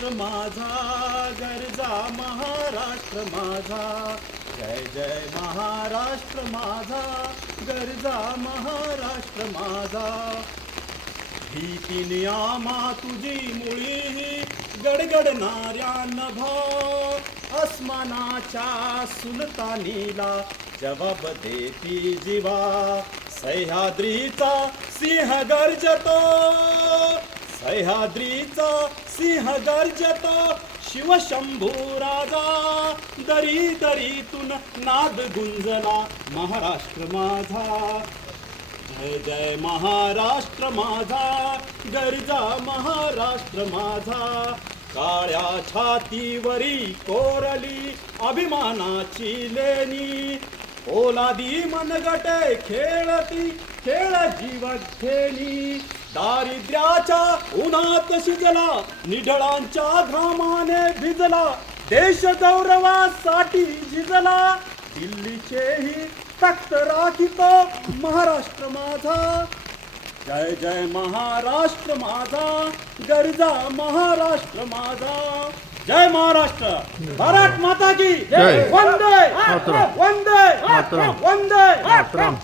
महाराष्ट्र माझा, गरजा महाराष्ट्र माझा. जय जय महाराष्ट्र माझा, गरजा महाराष्ट्र माझा. भीतीने आम्हा तुझी मुळी गडगडणाऱ्या नभा, अस्मानाच्या सुलतानीला जबाब देती जीवा. सह्याद्रीचा सिंह गर्जतो, सह्याद्रीचा सिंह गर्जतो, शिवशंभू राजा. दरी दरीतून नाद गुंजला महाराष्ट्र माझा. जय जय महाराष्ट्र माझा, गरजा महाराष्ट्र माझा. काळ्या छातीवरी कोरली अभिमानाची लेणी, पोलादी मनगटे खेळती खेळ जीवघेणी. दारिद्र्याच्या उन्हात शिजला, निढळांच्या घामाने भिजला, देश गौरवासाठी झिजला. दिल्लीचेही तख्त राखितो महाराष्ट्र माझा. जय जय महाराष्ट्र माझा, गरजा महाराष्ट्र माझा. जय महाराष्ट्र, भारत माता की जय. वंदे मातरम. वंदे मातरम. वंदे मातरम.